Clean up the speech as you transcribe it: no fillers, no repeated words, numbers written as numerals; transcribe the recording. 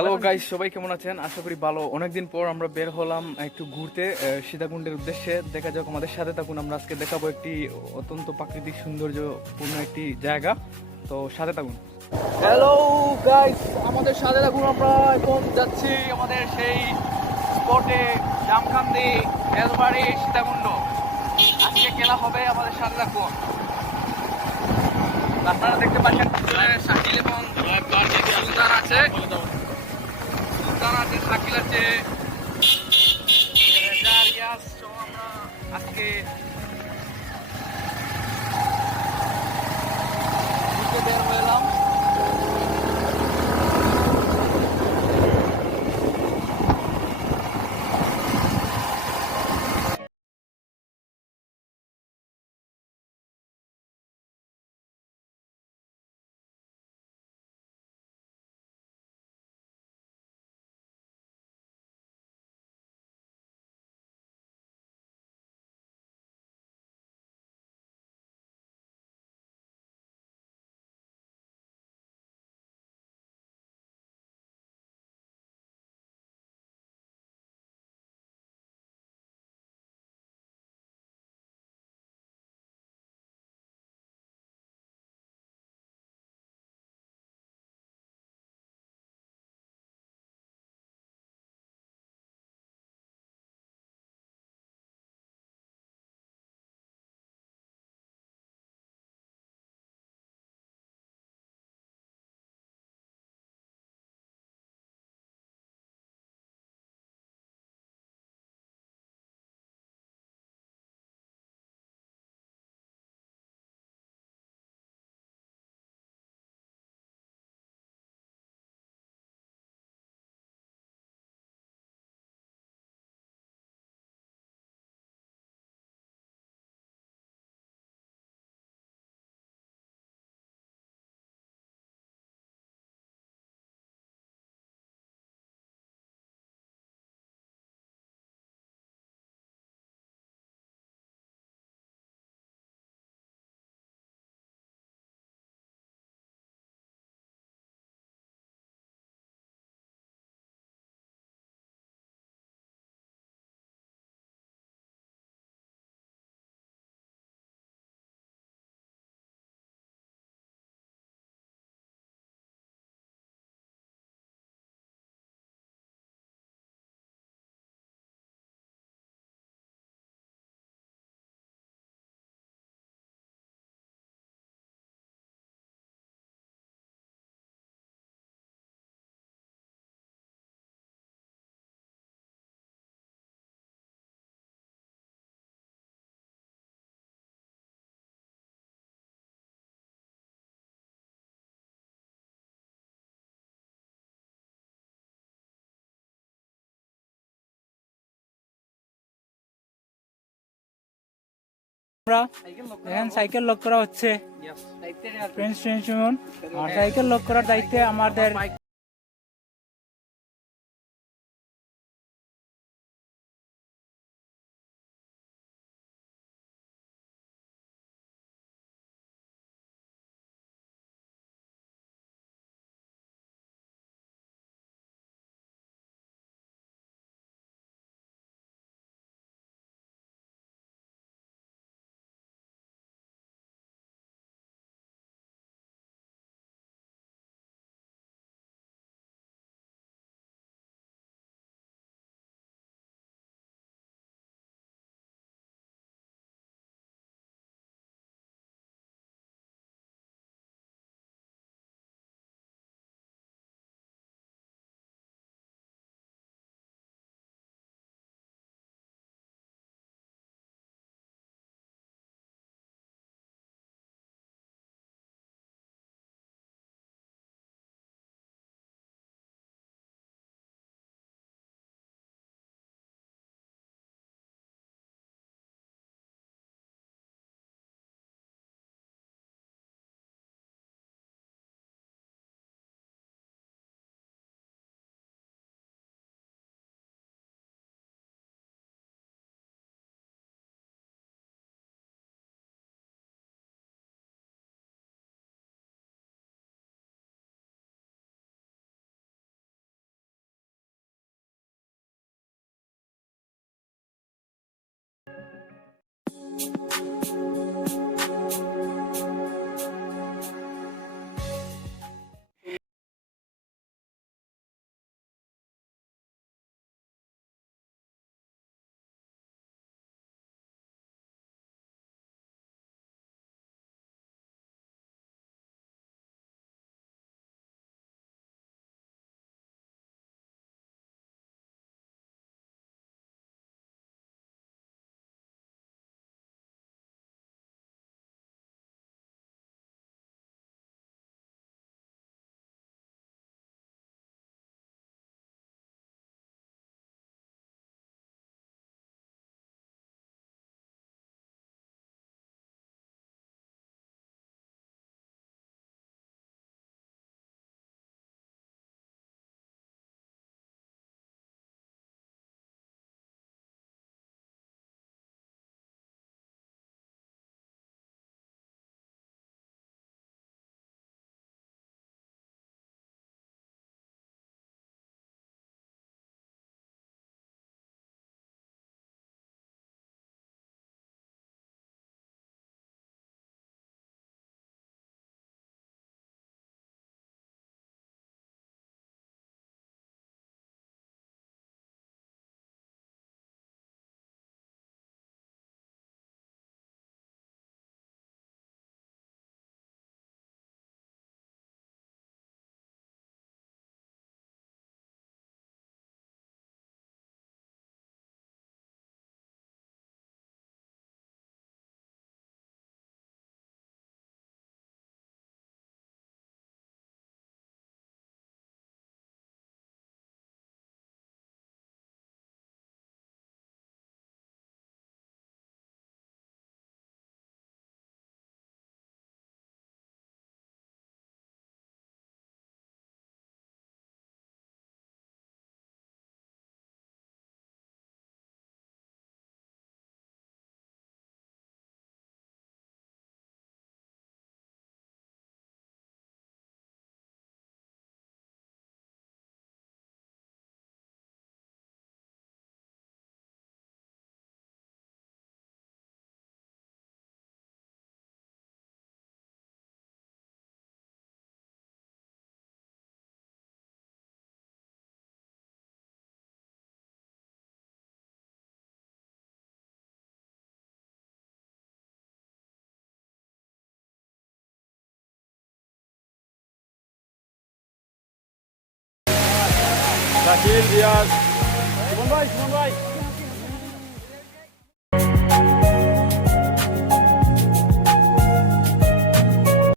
Hello guys, সবাই কেমন আছেন? আশা করি ভালো। অনেকদিন পর আমরা বের হলাম একটু ঘুরতে সীতাকুণ্ডের উদ্দেশ্যে। দেখা যাক, আমাদের সাথে থাকুন। আমরা আজকে দেখাবো একটি অত্যন্ত প্রাকৃতিক সৌন্দর্যপূর্ণ একটি জায়গা। তো সাথে থাকুন। হ্যালো গাইস, আমাদের সাথে থাকুন। আমরা এখন যাচ্ছি আমাদের সেই স্পটে, জামকান্দি, বেলবাড়ি, সীতাকুণ্ড। আজকে খেলা হবে, আমাদের সাথে থাকুন। আপনারা দেখতে পাচ্ছেন শাকিল এবং সুলতান আছে। সুলতান আছে, শাকিল আছে, রিয়াজ সহ আমরা আজকে ঘুরতে বের হয়ে এলাম। আমরা এখন সাইকেল লক করা হচ্ছে। ফ্রেন্ডস আর সাইকেল লক করার দায়িত্বে আমাদের Sakil, Diaz. Simon Bay, Simon Bay.